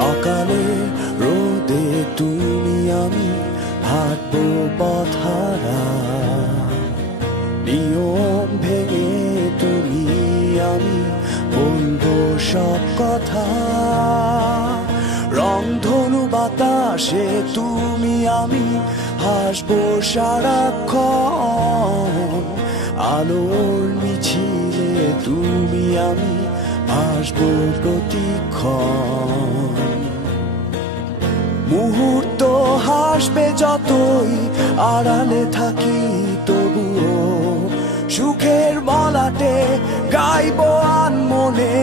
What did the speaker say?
সকালে রোদে তুমি আমি হাঁটবো পথহারা, নিয়ম ভেঙে তুমি আমি বলবো সব কথা। রংধনু বাতাসে তুমি আমি হাসবো সারাক্ষণ, আলোর মিছিলে তুমি আমি আসবো প্রতিক্ষণ। মুহূর্ত হাসবে যতই আড়ালে থাকি তবুও সুখের মলাটে গাইবো আনমনে